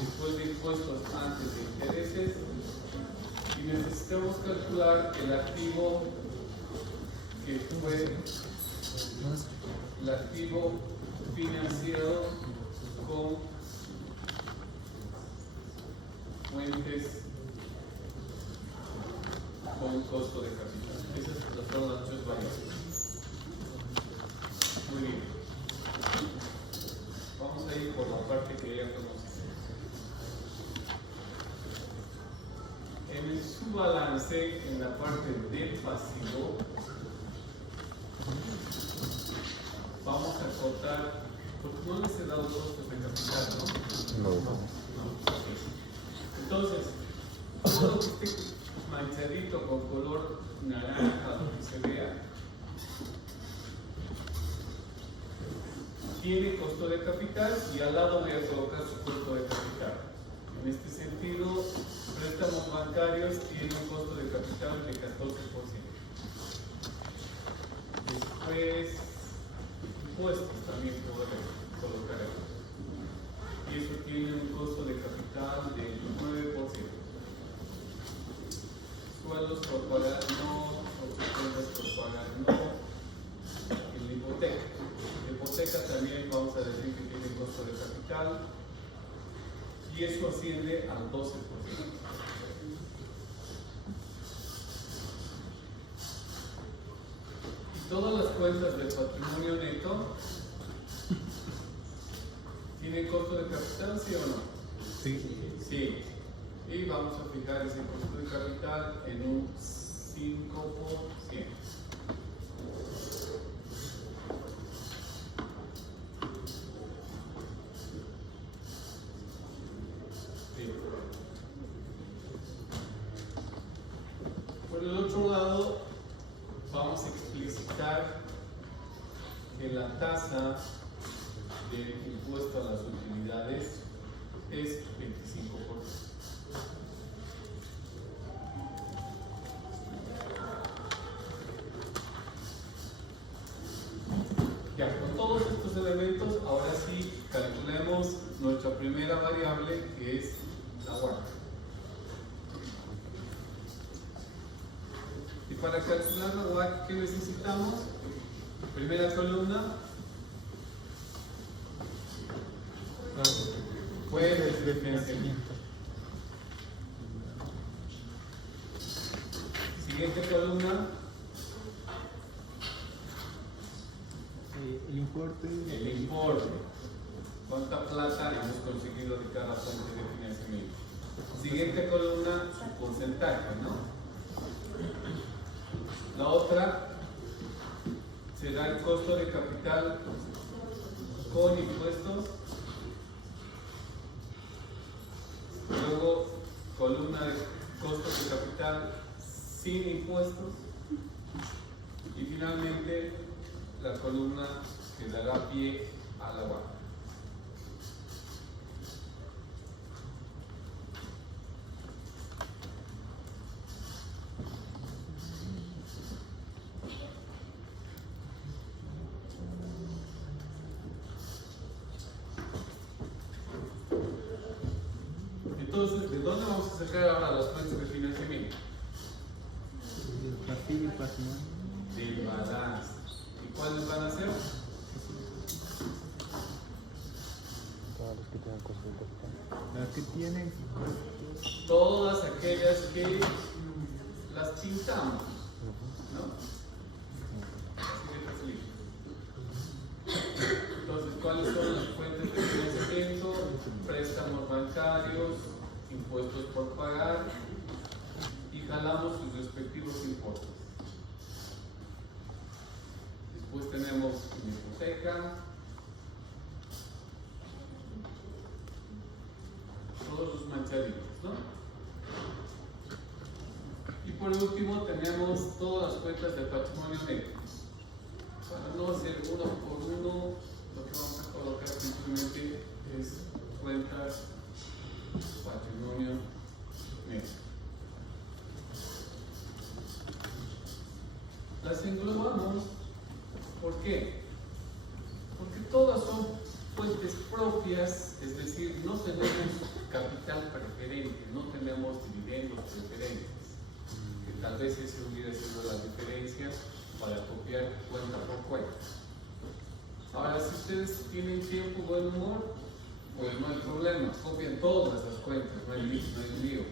después de impuestos, antes de intereses, y necesitamos calcular el activo que fue el activo financiero con fuentes con costo de capital. Esas son las tres variables. Muy bien. Vamos a ir por la parte que ya conocemos. En el subbalance, en la parte del pasivo, vamos a cortar, porque no les he dado costos de capital, ¿no? No. Entonces, todo lo que esté manchadito con color naranja, lo que se vea, tiene costo de capital y al lado voy a colocar su costo de capital. En este sentido, préstamos bancarios tienen un costo de capital de 14%. Después, impuestos también podemos colocar ahí. Y eso tiene un costo de capital del 9%. Sueldos por pagar no, obligaciones por pagar no. En la hipoteca. La hipoteca también vamos a decir que tiene costo de capital y eso asciende al 12%. Y todas las cuentas del patrimonio neto tienen costo de capital, ¿sí o no? Sí. Sí. Y vamos a fijar ese costo de capital en un 5%. Por el otro lado, vamos a explicitar que la tasa del impuesto a las utilidades es 25%. Ya, con todos estos elementos, ahora sí calculemos nuestra primera variable, que es la WACC. Y para calcular la WACC, ¿qué necesitamos? Primera columna, fuentes de financiamiento. Siguiente columna, El importe. el importe. ¿Cuánta plata hemos conseguido de cada fuente de financiamiento? Siguiente columna, su porcentaje, ¿no? La otra será el costo de capital con impuestos. Luego, columna de costos de capital sin impuestos. Y finalmente, la columna que dará pie a la WACC. Entonces, ¿de dónde vamos a sacar ahora las fuentes de financiamiento? Pasivo y patrimonio. Del balance. ¿Y cuáles van a ser? Todas las que tienen costo de capital. Las que tienen. Todas aquellas que las pintamos, ¿no? Así de facilito. Entonces, ¿cuáles son las fuentes de financiamiento? Préstamos bancarios, impuestos por pagar y jalamos sus respectivos impuestos. Después tenemos una hipoteca, todos los manchaditos, ¿no? Y por último tenemos todas las cuentas de patrimonio neto. Para no hacer uno por uno, lo que vamos a colocar simplemente es cuentas patrimonio neto. Las englobamos, ¿por qué? Porque todas son fuentes propias propias, es decir, no tenemos capital preferente, no tenemos dividendos preferentes, que tal vez ese hubiera sido la diferencia para copiar cuenta por cuenta. Ahora, si ustedes tienen tiempo, buen humor, pues no hay problema, copian todas las cuentas, no hay lío.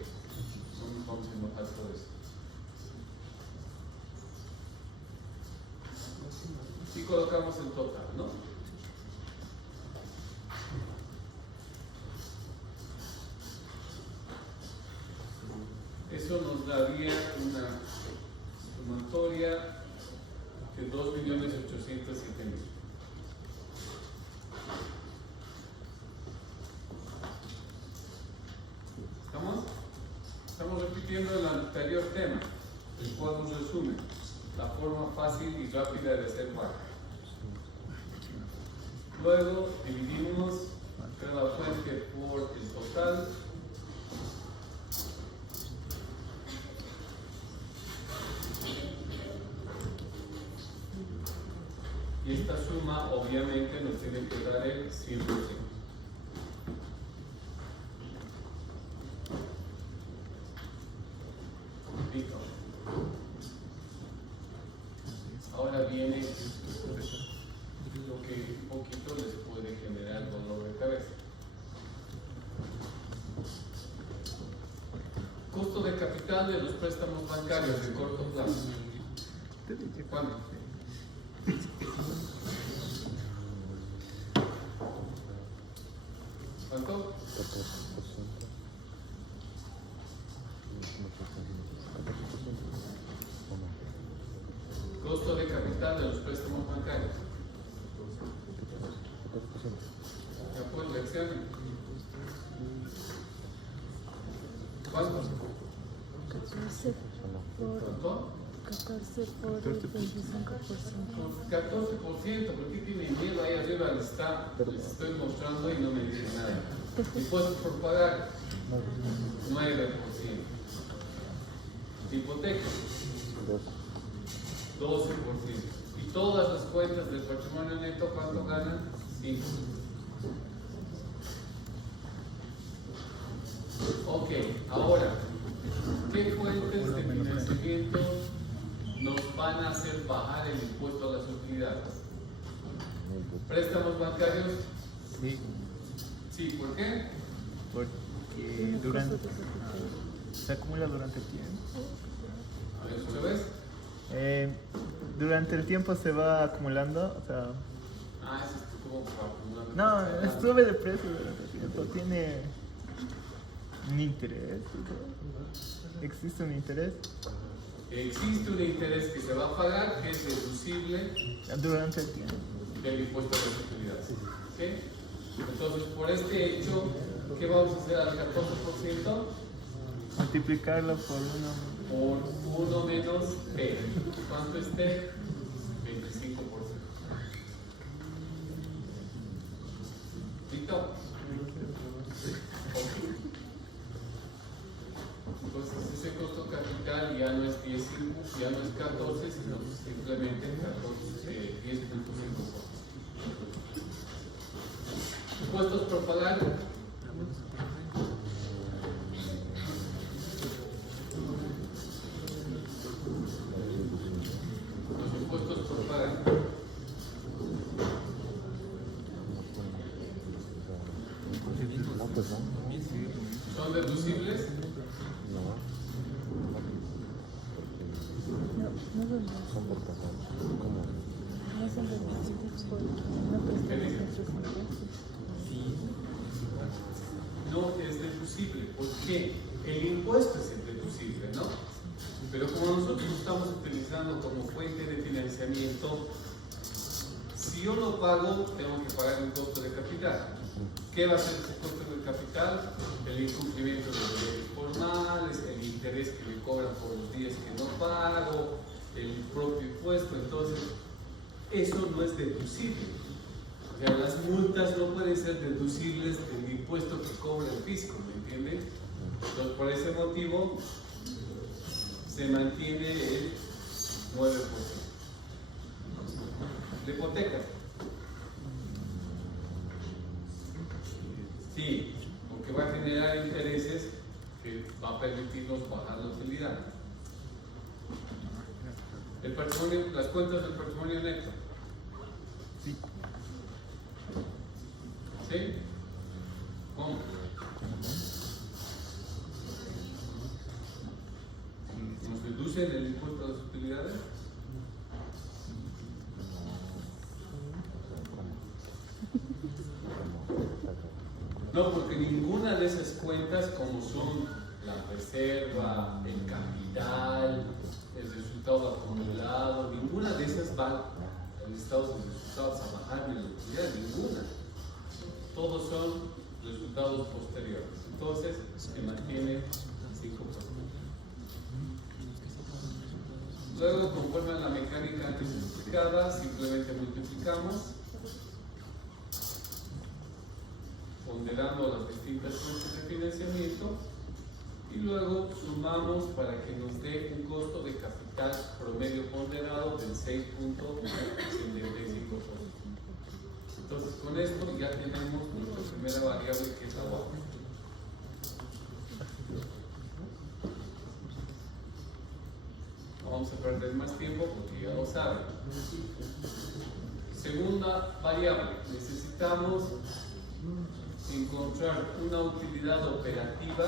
No nos vamos a enojar por eso. Y colocamos el total, ¿no? Eso nos daría una sumatoria de 2.807.000. ¿Estamos? Estamos repitiendo el anterior tema, el cual nos resume la forma fácil y rápida de hacer WACC. Luego dividimos cada fuente por el total. Y esta suma obviamente nos tiene que dar el 100%. Listo. Ahora viene lo que un poquito les puede generar dolor de cabeza. Costo de capital de los préstamos bancarios de corto plazo. ¿Cuánto? ¿Cuánto? 14%. Costo de capital de los préstamos bancarios. ¿De acuerdo? Lecciones. ¿Cuánto? 14 ¿Cuánto? 14 por 25%. 14%, ¿por qué tienen miedo? Ahí arriba les estoy mostrando y no me dicen nada. Impuestos por pagar, 9%. Hipoteca, 12%. Y todas las cuentas del patrimonio neto, ¿cuánto ganan? 5%. Ok, ahora, ¿qué fuentes de financiamiento nos van a hacer bajar el impuesto a las utilidades? ¿Préstamos bancarios? Sí, Sí, ¿por qué? porque se acumula durante el tiempo. A ver, ¿otra vez? Durante el tiempo se va acumulando, o sea, Ah, eso es como para no, sube de precio durante el tiempo, tiene un interés, ¿no? Existe un interés Existe un interés que se va a pagar que es deducible durante el tiempo. del impuesto a las utilidades. ¿Ok? Entonces, por este hecho, ¿qué vamos a hacer al 14%? Multiplicarlo por uno. Por 1 menos T. ¿Cuánto es T? 25%. ¿Listo? Ok. Entonces ese costo capital ya no es 10, ya no es 14, sino simplemente 10.5%. Impuestos por pagar. Los impuestos por pagar. ¿Son deducibles? No son deducibles porque no prestamos nuestros ingresos. No es deducible, porque el impuesto es deducible, ¿no? Pero como nosotros lo estamos utilizando como fuente de financiamiento, si yo lo pago, tengo que pagar un costo de capital. ¿Qué va a ser ese costo de capital? El incumplimiento de los leyes formales, el interés que me cobran por los días que no pago, el propio impuesto. Entonces, eso no es deducible. O sea, las multas no pueden ser deducibles del impuesto que cobra el fisco, ¿me entienden? Entonces, por ese motivo, se mantiene el 9%. La hipoteca. Sí, porque va a generar intereses que va a permitirnos bajar la utilidad. El patrimonio, las cuentas del patrimonio neto. Sí. ¿Sí? ¿Cómo? ¿Nos deducen el impuesto a las utilidades? No, porque ninguna de esas cuentas, como son la reserva, el capital, el resultado acumulado, ninguna de esas va al estado de resultados a bajar de la utilidad, ninguna. Todos son resultados posteriores. Entonces, se mantiene 5%. Luego, conforme a la mecánica antes explicada, simplemente multiplicamos, ponderando las distintas fuentes de financiamiento, y luego sumamos para que nos dé un costo de capital promedio ponderado del 6.75%. Entonces, con esto ya tenemos nuestra primera variable, que es la WACC. No vamos a perder más tiempo porque ya lo saben. Segunda variable, necesitamos encontrar una utilidad operativa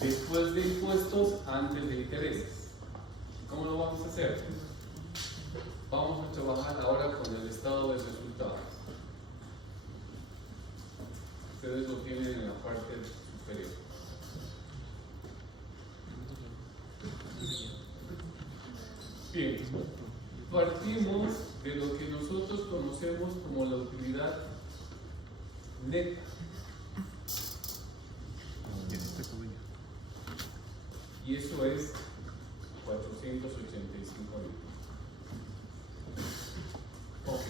después de impuestos, antes de intereses. ¿Cómo lo vamos a hacer? Vamos a trabajar ahora con el estado de resultados. Ustedes lo tienen en la parte superior. Bien, partimos de lo que nosotros conocemos como la utilidad neta. Y eso es 485.000. Ok.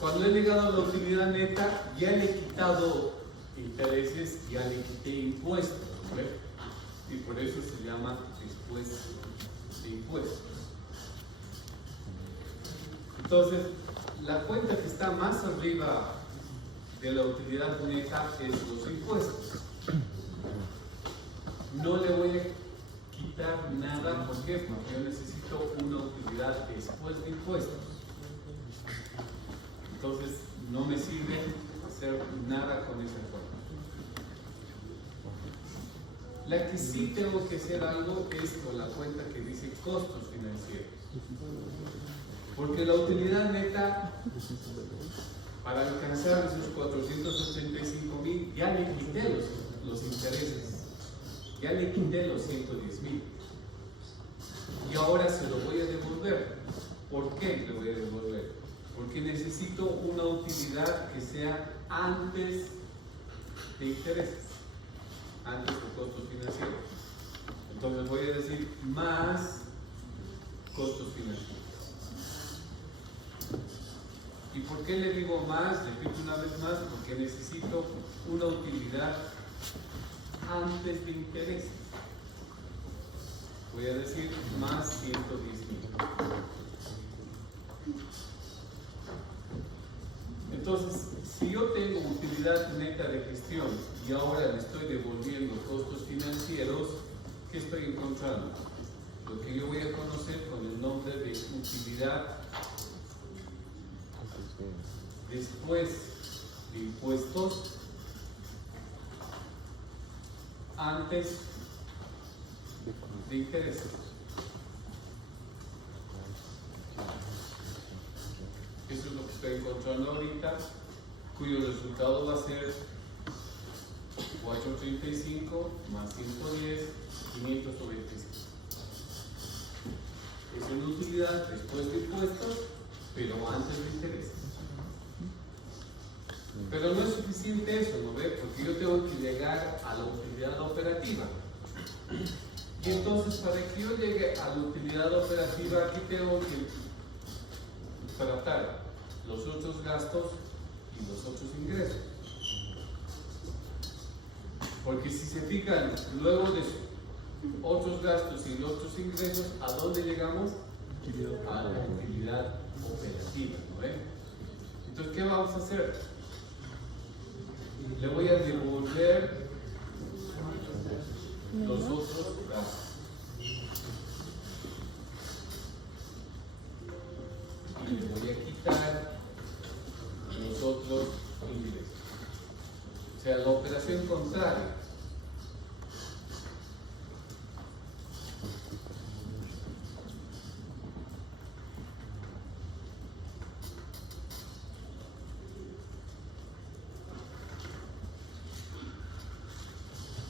Cuando he llegado a la utilidad neta, ya le he quitado intereses, ya le quité impuestos, ¿ves? Y por eso se llama después de impuestos. Entonces, la cuenta que está más arriba de la utilidad neta es los impuestos. No le voy a quitar nada, ¿por qué? Porque yo necesito una utilidad después de impuestos. Entonces, no me sirve hacer nada con esa cuenta. La que sí tengo que hacer algo es con la cuenta que dice costos financieros. Porque la utilidad neta, para alcanzar esos 485.000, ya le quité los intereses. Ya le quité los 110.000. Y ahora se lo voy a devolver. ¿Por qué le voy a devolver? Porque necesito una utilidad que sea antes de intereses, antes de costos financieros. Entonces voy a decir más costos financieros. ¿Y por qué le digo más? Repito una vez más, porque necesito una utilidad antes de intereses. Voy a decir más 110.000. Entonces, si yo tengo utilidad neta de gestión y ahora le estoy devolviendo costos financieros, ¿qué estoy encontrando? Lo que yo voy a conocer con el nombre de utilidad después de impuestos, antes de intereses. Eso es lo que estoy encontrando ahorita, cuyo resultado va a ser 435 más 110, 595. Es una utilidad después de impuestos, pero antes de intereses. Pero no es suficiente eso, ¿no ve? Porque yo tengo que llegar a la utilidad operativa. Y entonces, para que yo llegue a la utilidad operativa, aquí tengo que tratar los otros gastos y los otros ingresos. Porque si se fijan, luego de otros gastos y otros ingresos, ¿a dónde llegamos? a la utilidad operativa, ¿no ven? Entonces, ¿qué vamos a hacer? Le voy a devolver los otros gastos. Y le voy a quitar los otros ingresos. O sea, la operación contraria.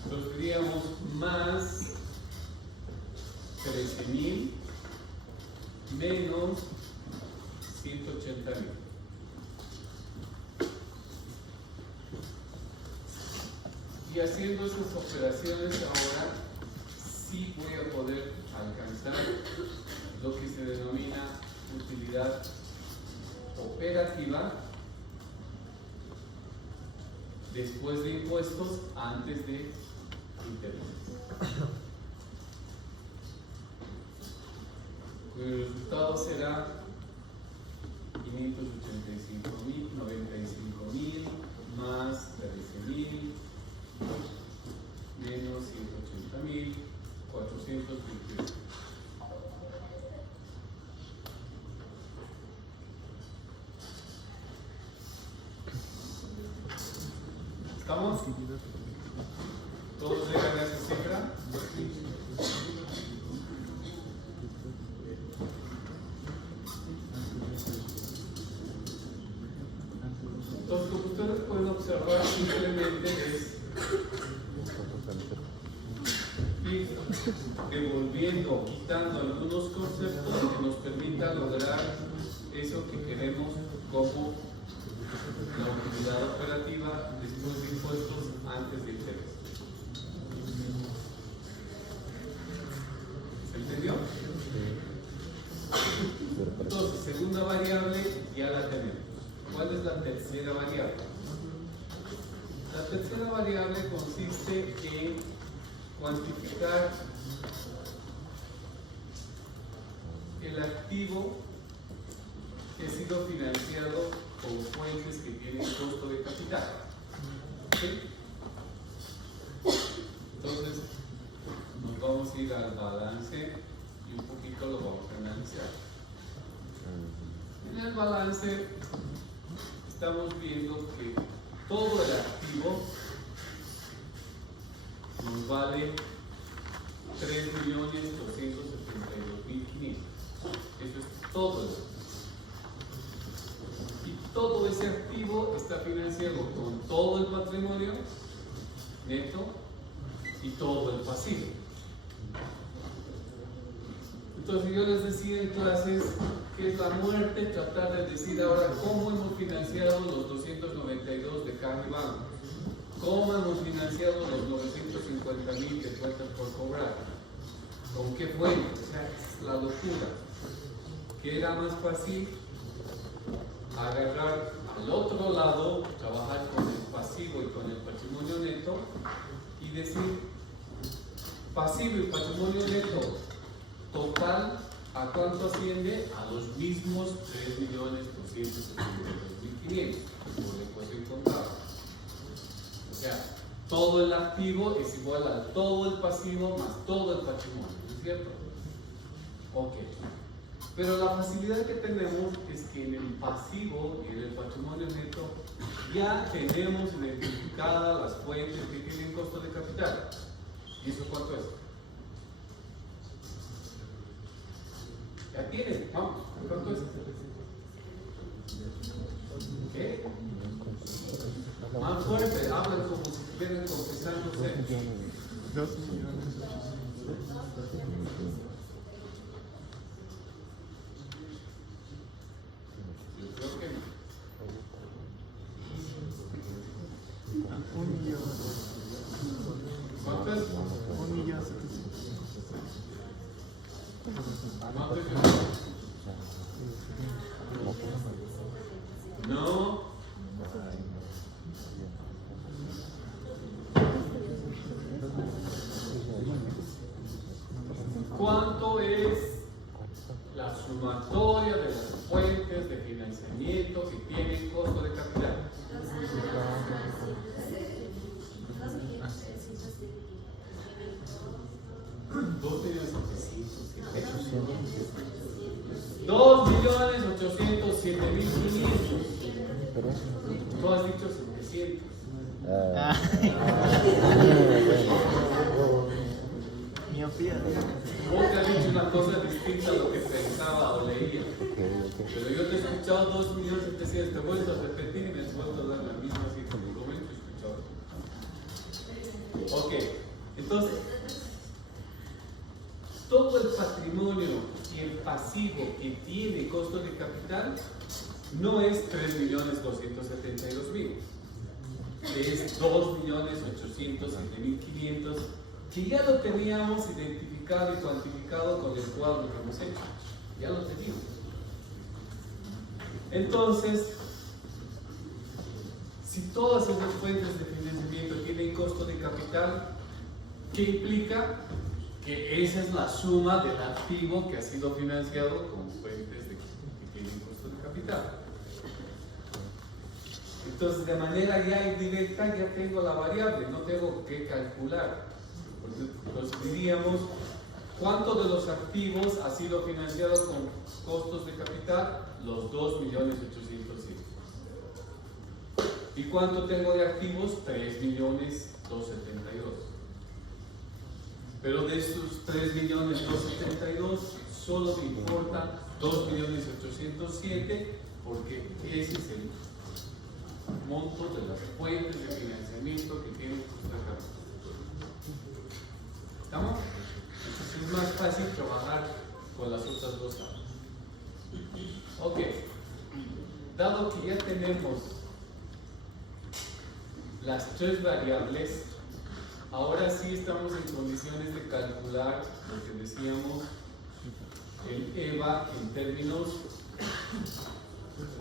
Entonces diríamos más 13,000 menos 180,000. Y haciendo esas operaciones ahora sí voy a poder alcanzar lo que se denomina utilidad operativa después de impuestos, antes de intereses. El resultado será 585,000, 95,000 más 13,000 menos 180,000, 428. ¿Estamos? ¿Todos llegan a esa cifra? Entonces, lo que ustedes pueden observar simplemente es ir devolviendo o quitando algunos conceptos que nos permitan lograr eso que queremos como la utilidad operativa después de impuestos, antes de interés. ¿Se entendió? Entonces, segunda variable ya la tenemos. ¿Cuál es la tercera variable? La tercera variable consiste en cuantificar el activo que ha sido financiado con fuentes que tienen costo de capital. ¿Sí? Entonces, nos vamos a ir al balance y un poquito lo vamos a analizar. En el balance estamos viendo que todo el activo nos vale 3.272.500. Eso es todo el activo. Y todo ese activo está financiado con todo el patrimonio neto y todo el pasivo. Entonces yo les decía en clases que es la muerte tratar de decir ahora cómo hemos financiado los 292 de caja y banco, cómo hemos financiado los 950,000 que faltan por cobrar, con qué fuente. O sea, es la locura. Que era más fácil agarrar al otro lado, trabajar con el pasivo y con el patrimonio neto y decir pasivo y patrimonio neto total, ¿a cuánto asciende? A los mismos 3.272.500, como después encontrado. O sea, todo el activo es igual a todo el pasivo más todo el patrimonio, ¿no es cierto? Ok. Pero la facilidad que tenemos es que en el pasivo y en el patrimonio neto ya tenemos identificadas las fuentes que tienen costo de capital. ¿Y eso cuánto es? Ya tienen, vamos, ¿cuánto es? ¿Qué? Más fuerte, hablan como si estuvieran confesándose. 2 millones. Yo creo que no. 1 millón. ¿Cuánto es? 1.700.000. ¿Cuánto es? de las fuentes de financiamiento que tienen costo de capital. $2.807.500. Pero Tú has dicho 700. Ah. Miopía. Vos te has dicho una cosa distinta a lo que pensaba o leía. ok. Pero yo te he escuchado 2.700.000. Te vuelvo a repetir y me has vuelto a dar la misma cifra. ¿Cómo he escuchado? Ok. Entonces, todo el patrimonio y el pasivo que tiene costo de capital no es 3.272.000, es 2.807.500, que ya lo teníamos identificado y cuantificado con el cuadro que hemos hecho. Ya lo teníamos. Entonces, si todas esas fuentes de financiamiento tienen costo de capital, ¿qué implica? Que esa es la suma del activo que ha sido financiado con fuentes que tienen costo de capital. Entonces, de manera ya indirecta, ya tengo la variable, no tengo que calcular. Entonces diríamos, ¿cuánto de los activos ha sido financiado con costos de capital? Los 2.807.000. ¿Y cuánto tengo de activos? 3.272.000. Pero de estos 3.272.000, solo me importan 2.807.000, porque ese es el monto de las fuentes de financiamiento que tienen costo de capital. ¿Estamos? Entonces es más fácil trabajar con las otras dos tablas. Ok. Dado que ya tenemos las tres variables, ahora sí estamos en condiciones de calcular lo que decíamos, el EVA en términos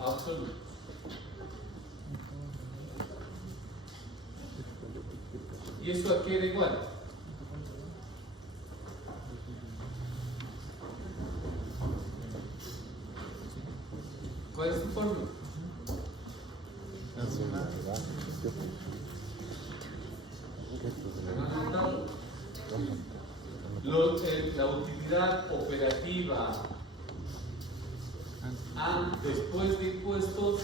absolutos. ¿Y eso a qué era igual? ¿Cuál es tu fórmula? ¿Han anotado? La utilidad operativa después de impuestos,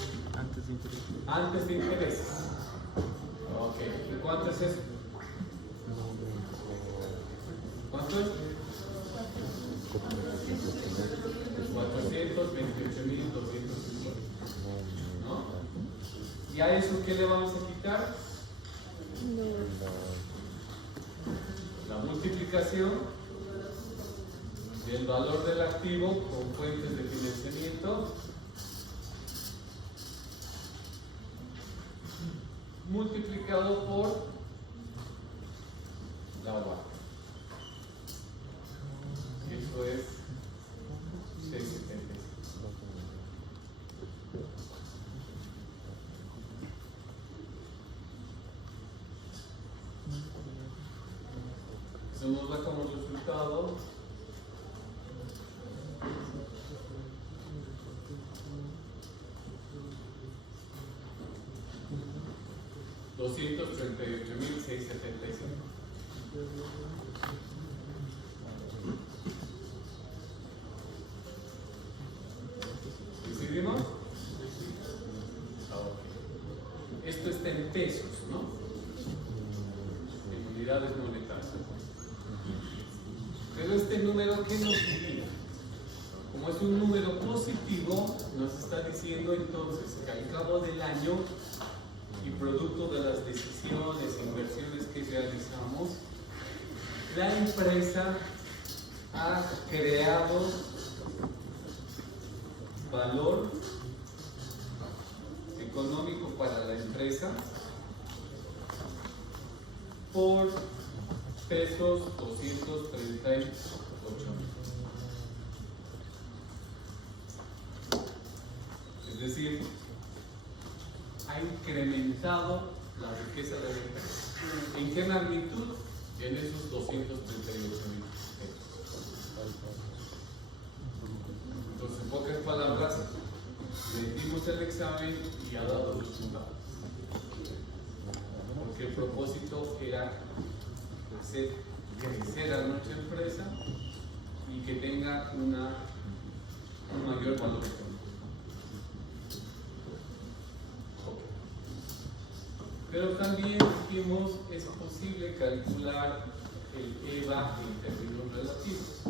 antes de intereses. Ok, ¿y cuánto es eso? ¿Cuánto es? 428.250. ¿No? ¿Y a eso qué le vamos a quitar? La multiplicación del valor del activo con fuentes de financiamiento multiplicado por la UA. Eso es 675. Eso nos da como resultado $238.675. ¿Decidimos? Esto está en pesos, ¿no? En unidades monetarias. Pero este número, ¿qué nos diría? Como es un número positivo, nos está diciendo entonces que al cabo del año y producto de las decisiones e inversiones que realizamos, la empresa ha creado valor económico para la empresa por pesos 238. Es decir, ha incrementado la riqueza de la empresa. ¿En qué magnitud? En esos 238.000 pesos. Entonces, en pocas palabras, hicimos el examen y ha dado resultados. Porque el propósito era hacer crecer a nuestra empresa y que tenga un mayor valor económico. Pero también dijimos es posible calcular el EVA en términos relativos.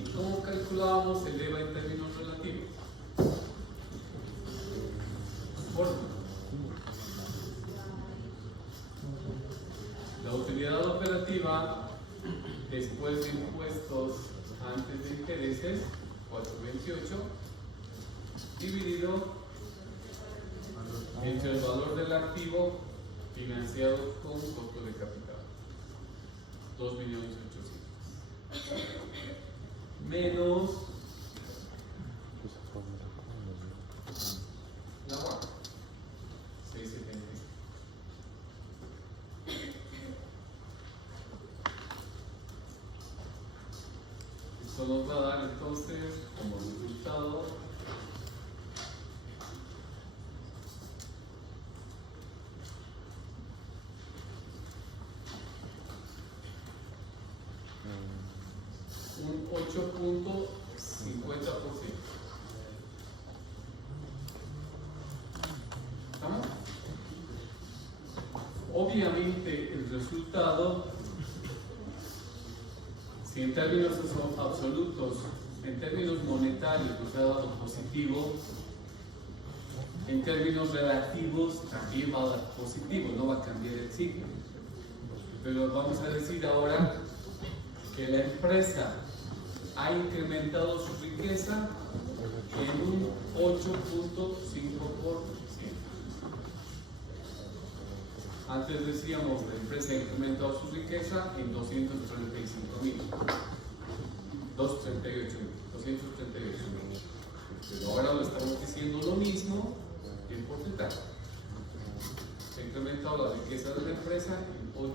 ¿Y cómo calculábamos el EVA en términos relativos? Fórmula. La utilidad operativa después de impuestos antes de intereses, 428, dividido entre el valor del activo financiado con costo de capital, 2.800.000, menos la UAC, 670. Esto nos va a dar entonces como resultado un 8.50%. ¿Estamos? Obviamente el resultado, si en términos absolutos, en términos monetarios nos ha dado positivo, en términos relativos también va a dar positivo, no va a cambiar el signo. Pero vamos a decir ahora que la empresa ha incrementado su riqueza en un 8.5%. Antes decíamos que la empresa ha incrementado su riqueza en 238.000. Pero ahora lo estamos diciendo lo mismo en porcentaje. Se ha incrementado la riqueza de la empresa en 8,5%.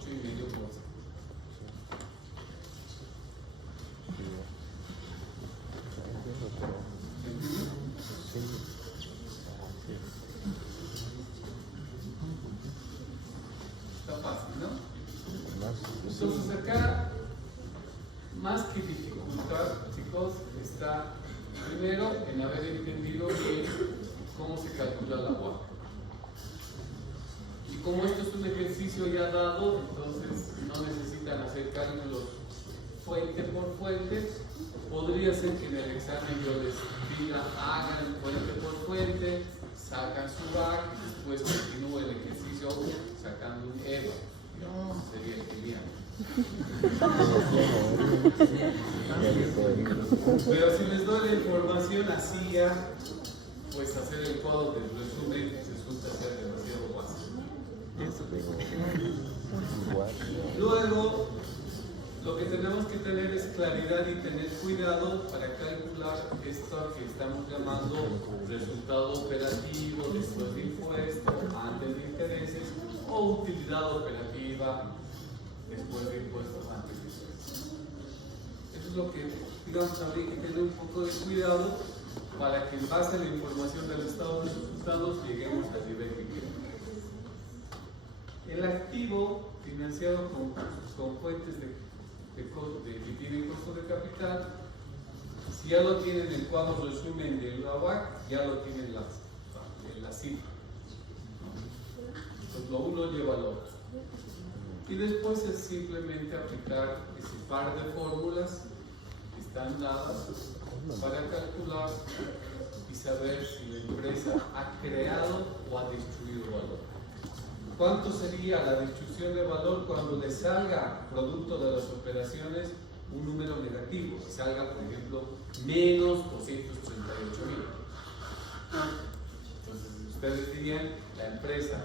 Está fácil, ¿no? Entonces acá, más que dificultad, chicos, está primero en haber entendido bien cómo se calcula la UAC. Y como esto es un ejercicio ya dado, entonces no necesitan hacer cálculos fuente por fuente. Podría ser que en el examen yo les diga hagan fuente por fuente, sacan su VAC, después continúe el ejercicio sacando un EVA. No, sería genial. Pero si les doy la información así ya, pues hacer el cuadro del resumen resulta ser demasiado básico. Luego, lo que tenemos que tener es claridad y tener cuidado para calcular esto que estamos llamando resultado operativo después de impuestos, antes de intereses, o utilidad operativa después de impuestos, antes de intereses. Eso es lo que, digamos, habría que tener un poco de cuidado para que en base a la información del estado de resultados lleguemos al nivel que queremos. El activo financiado con fuentes que tienen costo de capital, si ya lo tienen en el cuadro resumen de la UAC, ya lo tienen en la cifra. Entonces lo uno lleva al otro. Y después es simplemente aplicar ese par de fórmulas que están dadas para calcular y saber si la empresa ha creado o ha destruido valor. ¿Cuánto sería la destrucción de valor cuando le salga producto de las operaciones un número negativo? Que salga, por ejemplo, menos 238.000. Entonces, ustedes dirían, la empresa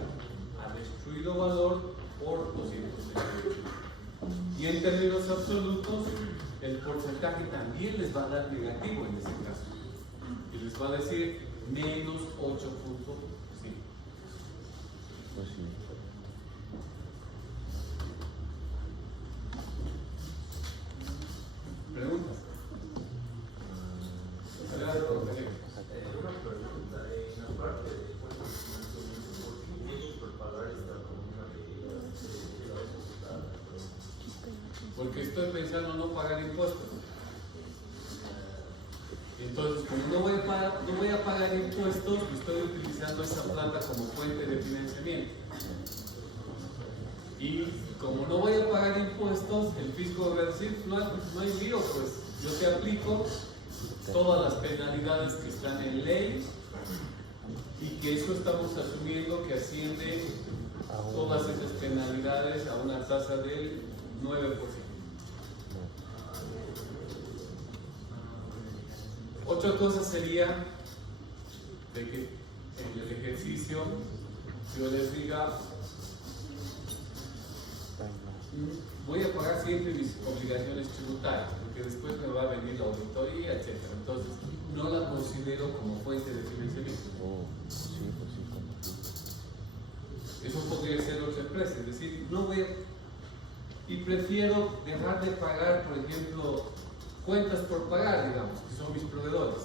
ha destruido valor por 238.000. Y en términos absolutos, el porcentaje también les va a dar negativo en ese caso. Y les va a decir menos 8.5. Pues sí. porque estoy pensando no pagar impuestos. Entonces, como no voy a pagar impuestos, estoy utilizando esa plata como fuente de financiamiento. Y como no voy a pagar impuestos, el fisco va a decir, no hay lío, pues yo te aplico todas las penalidades que están en ley, y que eso estamos asumiendo que asciende todas esas penalidades a una tasa del 9%. Otra cosa sería de que en el ejercicio yo les diga, voy a pagar siempre mis obligaciones tributarias, porque después me va a venir la auditoría, etc. Entonces, no la considero como fuente de financiamiento. Sí, pues sí, Eso podría ser otra empresa, es decir, no voy a... Y prefiero dejar de pagar, por ejemplo, cuentas por pagar, digamos, que son mis proveedores.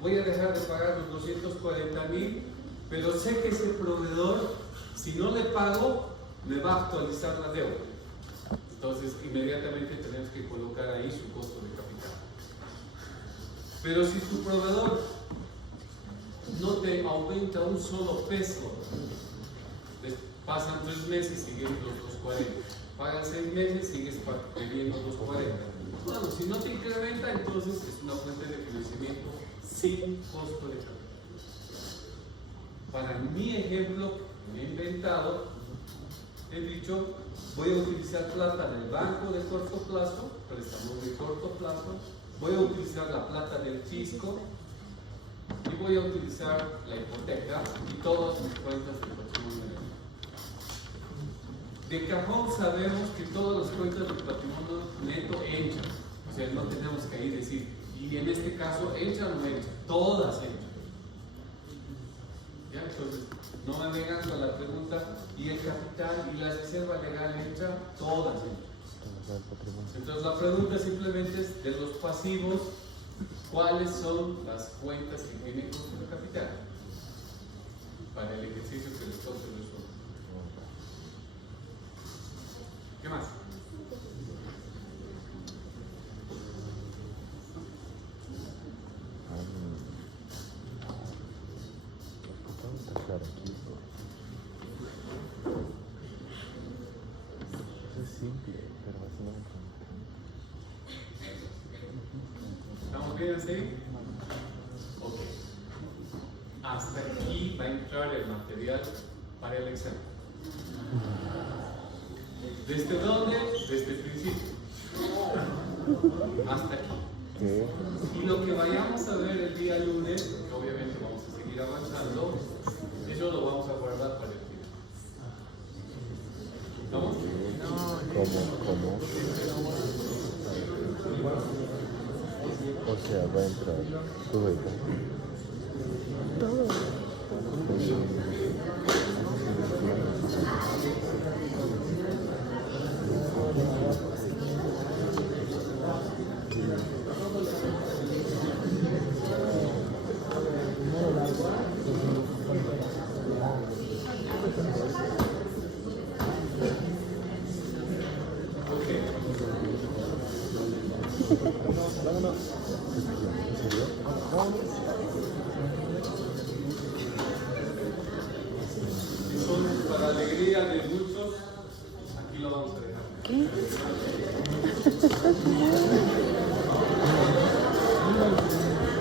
Voy a dejar de pagar los 240,000, pero sé que ese proveedor, si no le pago, me va a actualizar la deuda. Entonces, inmediatamente tenemos que colocar ahí su costo de capital. Pero si tu proveedor no te aumenta un solo peso, pasan 3 meses, sigues los 240. Pagan 6 meses, sigues debiendo 240. Bueno, si no te incrementa, entonces es una fuente de financiamiento sin costo de capital. Para mi ejemplo, me he inventado, he dicho, voy a utilizar plata del banco de corto plazo, préstamos de corto plazo, voy a utilizar la plata del fisco y voy a utilizar la hipoteca y todas mis cuentas de patrimonio neto. De cajón sabemos que todas las cuentas de patrimonio neto entran, o sea, no tenemos que ahí decir, y en este caso entran o no entran, todas entran. ¿Ya? Entonces, no me vengan con la pregunta, ¿y el capital y la reserva legal entran? Todas entran. Entonces la pregunta simplemente es, de los pasivos, ¿cuáles son las cuentas que tienen costo de capital? Para el ejercicio que les toque resolver. ¿Qué más? Es simple, pero así no me ¿Estamos bien así? Ok. Hasta aquí va a entrar el material para el examen. ¿Desde dónde? Desde el principio. Hasta aquí. ¿Qué? Y lo que vayamos a ver el día lunes, que obviamente vamos a seguir avanzando, eso lo vamos a guardar para el final. ¿Vamos? ¿Cómo? O sea, va a entrar tu beca. Todo. Para alegría de muchos, aquí lo vamos a dejar. ¿Qué?